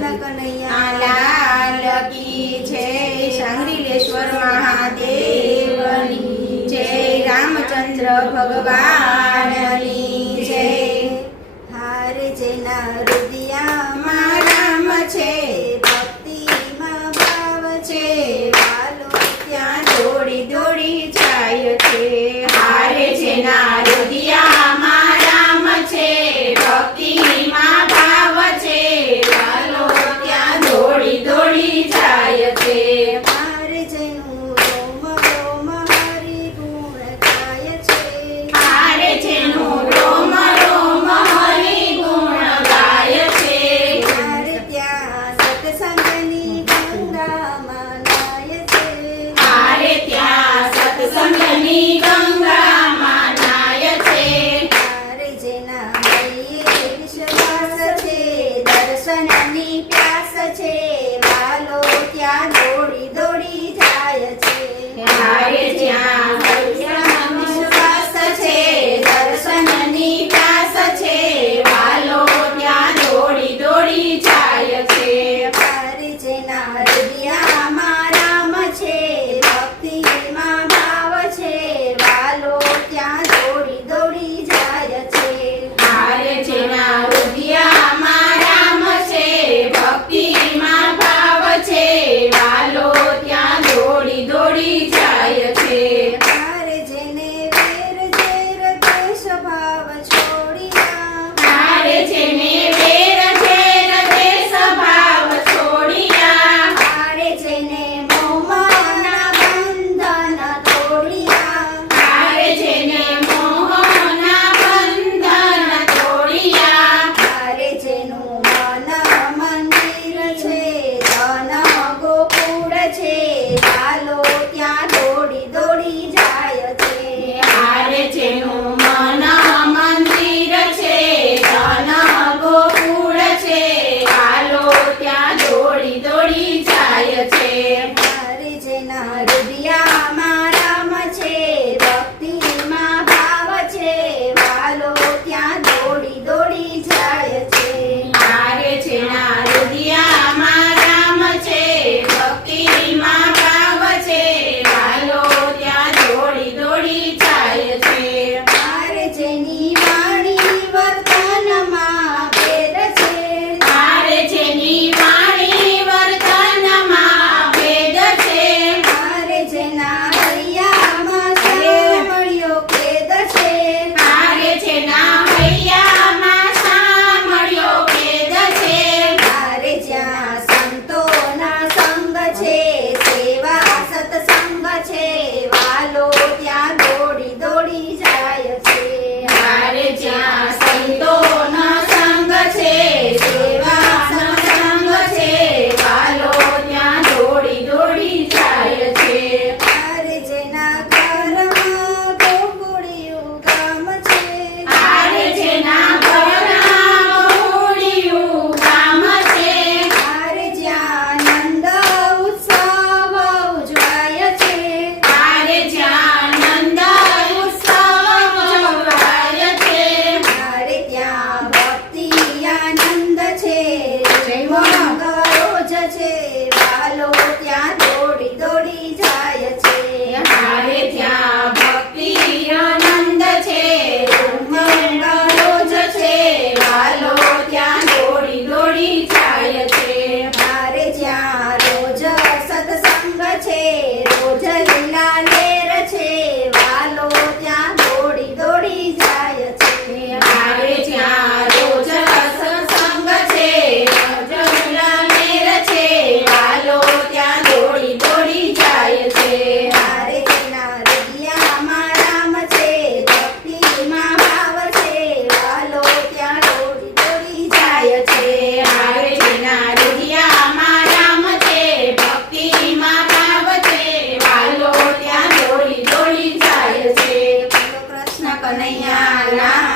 કૃષ્ણ કનૈયા લાલ કી જય, સાંગરીલેશ્વર મહાદેવની જય, રામચંદ્ર ભગવાનની જય. હારે જેના હૃદયમાં રામ છે, ભક્તિમાં ભાવ છે, વાલો ત્યાં દોડી દોડી જાય છે. હારે જેના હૃદયમાં રામ છે, ભક્તિમાં ભાવ છે, વાલો ત્યાં દોડી દોડી જાય છે. હારે જેનું રોમ રોમ હરિ ગુણ ગાય છે, હારે જેનું રોમ રોમ હરિ ગુણ ગાય છે. હારે ત્યાં સત્સંગની ગંગામાં નાય છે, હારે ત્યાં સત્સંગની ગંગામાં નાય છે. હારે જેના મયે વિશ્વાસ છે, દર્શનની પ્યાસ છે, વાલો ત્યાં દોડી દોડી જાય છે. હારે જ્યાં હરિયાનો વિશ્વાસ છે, દર્શનની પ્યાસ છે, વાલો ત્યાં દોડી દોડી જાય છે. હારે જેના હૃદયમાં રામ છે, ભક્તિમાં ભાવ છે, વાલો ત્યાં દોડી દોડી જાય છે. હારે જેના હૃદયમાં રામ છે, ભક્તિમાં ભાવ છે, વાલો ત્યાં દોડી દોડી જાય છે. હારે જેને વેર ઝેર દ્વેષ ભાવ છોડ્યા, હારે જેને વેર ઝેર દ્વેષ ભાવ છોડ્યા, હારે જેને મોહના બંધન તોડ્યા, હારે જેને મોહના બંધન તોડ્યા, હારે જેનું મન મંદિર છે, ધન ગોકુળ છે, વાલો ત્યાં દોડી દોડી જાય છે. હારે જેનું મન મંદિર છે, ધન ગોકુળ છે, વાલો ત્યાં દોડી દોડી જાય છે. હારે જેના હૃદયમાં રામ છે, ભક્તિમાં ભાવ છે, વાલો ત્યાં દોડી દોડી જાય છે. હારે જેના હૃદયમાં રામ છે, ભક્તિમાં ભાવ છે, વાલો ત્યાં દોડી દોડી જાય છે. હારે જેની વાણી વર્તનમાં ભેદ છે, હારે જેની વાણી વર્તનમાં ભેદ છે, હારે જેના હૈયામાં સાંભળ્યો ખેદ છે, હારે જેના હૈયામાં સાંભળ્યો ભેદ છે, હારે જ્યાં સંતોના સંગ છે, સેવા સત્સંગ છે, વાલો ત્યાં દોડી દોડી જાય છે. હારે જ્યાં સંતોનો સંગ છે, સેવા સત્સંગ છે, વાલો ત્યાં દોડી દોડી જાય છે. હારે જેના ઘરમાં ગોકુળિયું ગામ છે, હારે જેના ઘરમાં ગોકુળિયું ગામ છે, હારે જ્યાં નંદ ઉત્સવ ઉજવાય છે, હારે જ્યાં નંદ ઉત્સવ ઉજવાય છે, હારે ત્યાં ભક્તિ આનંદ છે, મંગ રોજ છે, વાલો ત્યાં દોડી દોડી જાય છે. હારે ત્યાં ભક્તિ આનંદ છે, મંગ રોજ છે, વાલો ત્યાં દોડી દોડી જાય છે. હારે જ્યાં રોજ સત્સંગ છે, રોજ લીલા લેર છે, વાલો ત્યાં દોડી દોડી જાય છે. હારે જ્યાં રોજ સત્સંગ છે, રોજ મેર છે, વાલો ત્યાં દોડી દોડી જાય છે. હારે જેના હૃદયમાં રામ છે, ભક્તિમાં ભાવ છે, વાલો ત્યાં દોડી દોડી જાય છે. હારે જેના હૃદયમાં રામ છે, ભક્તિમાં ભાવ છે, વાલો ત્યાં દોડી દોડી જાય છે. બોલો કૃષ્ણ કનૈયા લાલ